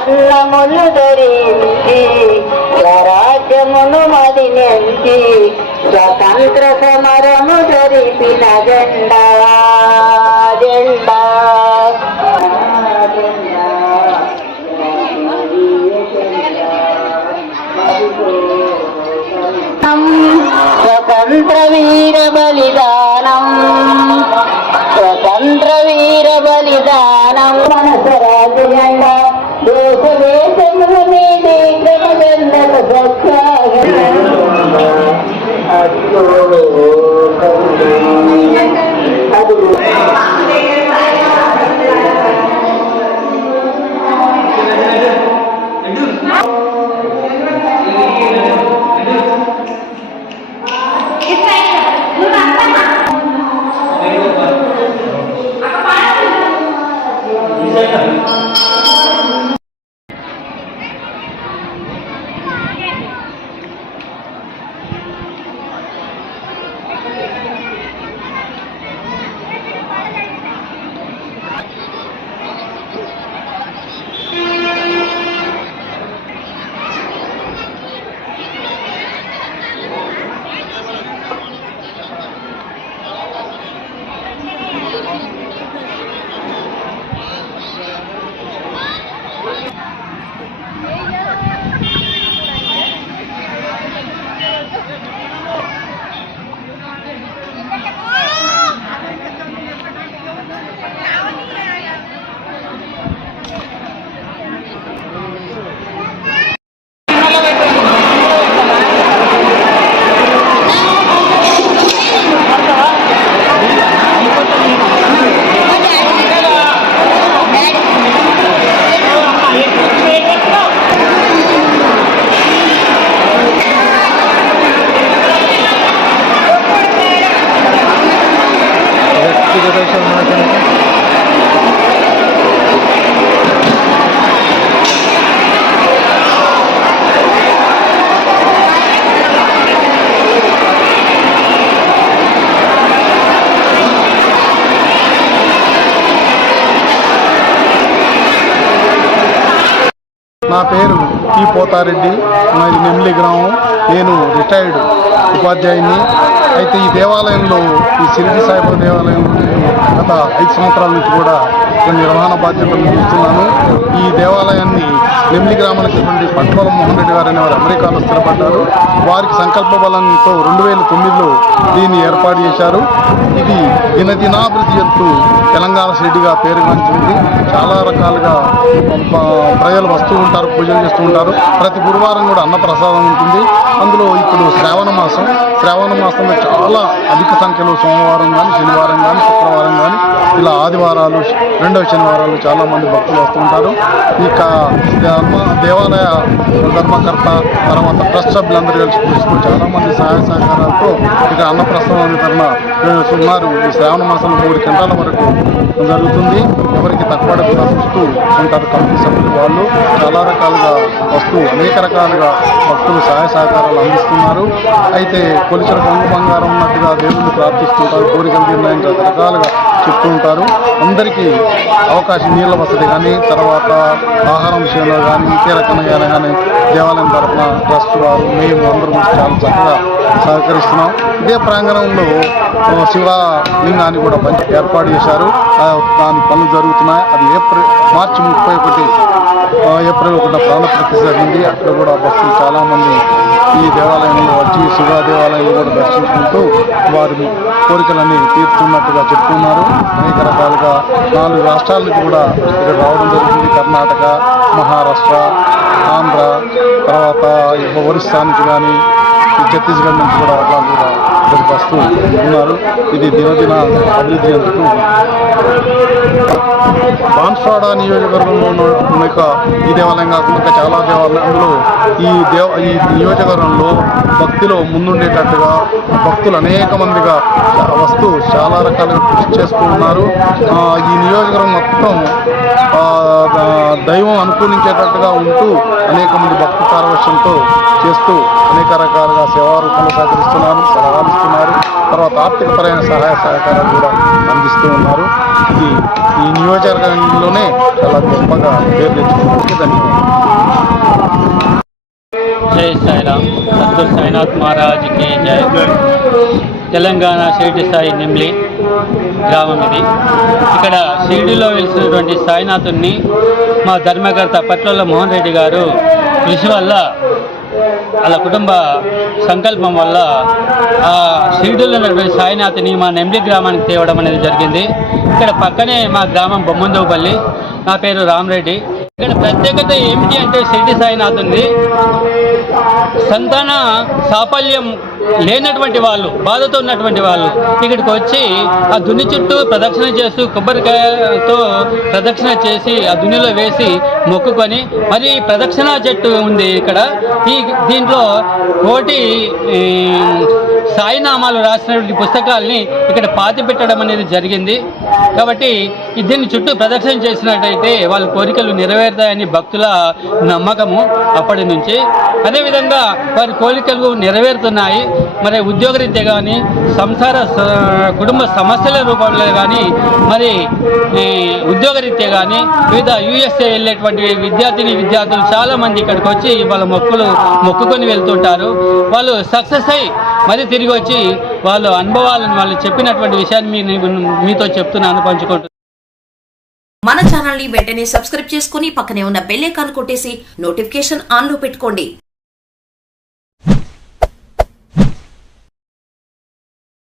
అన్నములు ధరించి స్వరాజ్యమును మది నెంచి స్వతంత్ర సమరము జరిపిన జెండా జెండా స్వతంత్ర వీర బలిదానం స్వతంత్ర వీర బలిదానం మన స్వరాజ్య జెండా దేశ దేశముల మీది క్రమజెండకు నా పేరు టి పోతారెడ్డి, నాది నెమ్మిలి గ్రామం. నేను రిటైర్డ్ ఉపాధ్యాయుని. అయితే ఈ దేవాలయంలో, ఈ షిరిడి సాయిబాబా దేవాలయంలో గత 5 సంవత్సరాల నుంచి కూడా నిర్వహణ బాధ్యతలు చూస్తున్నాను. ఈ దేవాలయాన్ని నెమ్మిలి గ్రామానికి పట్ల మోహన్ రెడ్డి గారు అనేవారు అమెరికాలో స్థిరపడ్డారు. వారికి సంకల్ప బలంతో 2009లో దీన్ని ఏర్పాటు చేశారు. ఇది దినదినాభివృద్ధి చెందుతూ తెలంగాణ షిరిడిగా పేరుగాంచింది. చాలా రకాలుగా ప్రజలు వస్తూ ఉంటారు, పూజలు చేస్తూ ఉంటారు. ప్రతి గురువారం కూడా అన్నప్రసాదం ఉంటుంది. అందులో ఇప్పుడు శ్రావణ మాసంలో చాలా అధిక సంఖ్యలో సోమవారం కానీ, శనివారం కానీ, శుక్రవారం కానీ, ఇలా ఆదివారాలు, రెండవ శనివారాలు చాలామంది భక్తులు వస్తుంటారు. ఇక దేవాలయ ధర్మకర్త, తర్వాత ట్రస్ట్ సభ్యులందరూ కలిసి చూస్తూ చాలామంది సహాయ సహకారాలతో ఇక అన్నప్రసాదం వితరణ సుమారు ఈ శ్రావణ మాసంలో 3 గంటల వరకు జరుగుతుంది. ఎవరికి తక్కువ కూడా చూస్తూ ఉంటారు కమిటీ సభ్యులు. వాళ్ళు చాలా రకాలుగా వస్తూ అనేక రకాలుగా భక్తులు సహాయ సహకారాలు అందిస్తున్నారు. అయితే కొలిచిన కొంగు బంగారం ఉన్నట్టుగా దేవుళ్ళు ప్రార్థిస్తుంటారు, కోరికలు తీర్మానం రకరకాలుగా చెప్తూ ఉంటారు. అందరికీ అవకాశం, నీళ్ళ వసతి కానీ, తర్వాత ఆహారం విషయంలో కానీ, ఇంకే రకంగా కానీ దేవాలయం తరఫున ట్రస్ట్ వారు, మేము అందరూ చాలా చక్కగా సహకరిస్తున్నాం. ఇదే ప్రాంగణంలో శివలింగాన్ని కూడా ఏర్పాటు చేశారు. దాని పనులు జరుగుతున్నాయి. అది మార్చి 31 ఏప్రిల్ 1 ప్రాణ ప్రతిష్ఠ జరిగింది. అక్కడ కూడా భక్తులు చాలామంది ఈ దేవాలయంలో వచ్చి శివ దేవాలయంలో కూడా దర్శించుకుంటూ వారి కోరికలన్నీ తీర్చున్నట్టుగా చెప్తున్నారు. అనేక రకాలుగా 4 రాష్ట్రాల నుంచి కూడా ఇక్కడ రావడం జరుగుతుంది. కర్ణాటక, మహారాష్ట్ర, ఆంధ్ర, తర్వాత ఒరిస్సా నుంచి కానీ, ఛత్తీస్గఢ్ నుంచి కూడా వాళ్ళు కూడా ఇక్కడికి వస్తూ ఉన్నారు. ఇది దినదిన అభివృద్ధి అందుకు బాన్స్వాడ నియోజకవర్గంలో ఉన్న ఈ దేవాలయం కాకుండా చాలా దేవాలయం, అందులో ఈ నియోజకవర్గంలో భక్తిలో ముందుండేటట్టుగా భక్తులు అనేక మందిగా వస్తూ చాలా రకాలుగా కృషి చేస్తూ ఉన్నారు. ఈ నియోజకవర్గం మొత్తం దైవం అనుకూలించేటట్టుగా ఉంటూ అనేక మంది భక్తి పారవశ్యంతో చేస్తూ అనేక రకాలుగా సేవా రూపంలో సహకరిస్తున్నారు, సలహాలు ఇస్తున్నారు. తర్వాత ఆర్థికపరమైన సహాయ సహకారాలు కూడా అందిస్తూ ఉన్నారు. ఇది ఈ నియోజకవర్గంలోనే చాలా గొప్పగా పేరు తెచ్చుకుంటే ధన్యవాదాలు. జై సాయిరామ్. సద్గురు సాయినాథ్ మహారాజ్కి జై. తెలంగాణ షిరిడి సాయి నెమ్లి గ్రామం ఇది. ఇక్కడ షిరిడిలో వెలిసినటువంటి సాయినాథుని మా ధర్మకర్త పట్ల మోహన్ రెడ్డి గారు కృషి వల్ల, వాళ్ళ కుటుంబ సంకల్పం వల్ల ఆ షిరిడిలో ఉన్నటువంటి సాయినాథుని మా నెమ్లి గ్రామానికి తేవడం అనేది జరిగింది. ఇక్కడ పక్కనే మా గ్రామం బొమ్మందోపల్లి. నా పేరు రామరెడ్డి. ఇక్కడ ప్రత్యేకత ఏమిటి అంటే షిరిడి సాయినాథుని సంతాన సాఫల్యం లేనటువంటి వాళ్ళు, బాధతో ఉన్నటువంటి వాళ్ళు ఇక్కడికి వచ్చి ఆ దున్ని చుట్టూ ప్రదక్షిణ చేస్తూ కొబ్బరికాయతో ప్రదక్షిణ చేసి ఆ దున్నిలో వేసి మొక్కుకొని, మరి ప్రదక్షిణ చెట్టు ఉంది ఇక్కడ. దీంట్లో కోటి సాయినామాలు రాసినటువంటి పుస్తకాలని ఇక్కడ పాతి పెట్టడం అనేది జరిగింది. కాబట్టి దీన్ని చుట్టూ ప్రదక్షిణ చేసినట్టయితే వాళ్ళ కోరికలు నెరవేరుతాయని భక్తుల నమ్మకము అప్పటి నుంచి. అదేవిధంగా వారి కోరికలు నెరవేరుతున్నాయి. మరి ఉద్యోగరీత్యా కానీ, కుటుంబ సమస్యల రూపంలో కానీ, మరి ఉద్యోగరీత్యా కానీ వివిధ USA వెళ్ళేటువంటి విద్యార్థులు చాలామంది ఇక్కడికి వచ్చి వాళ్ళ మొక్కుకొని వెళ్తుంటారు. వాళ్ళు సక్సెస్ అయ్యి మరి తిరిగి వచ్చి వాళ్ళ అనుభవాలను వాళ్ళు చెప్పినటువంటి విషయాన్ని మీతో చెప్తున్నాను, పంచుకుంటున్నాను. మన ఛానల్ ని వెంటనే సబ్స్క్రైబ్ చేసుకుని పక్కనే ఉన్న బెల్ ఐకాన్ కొట్టేసి నోటిఫికేషన్ ఆన్ లో పెట్టుకోండి.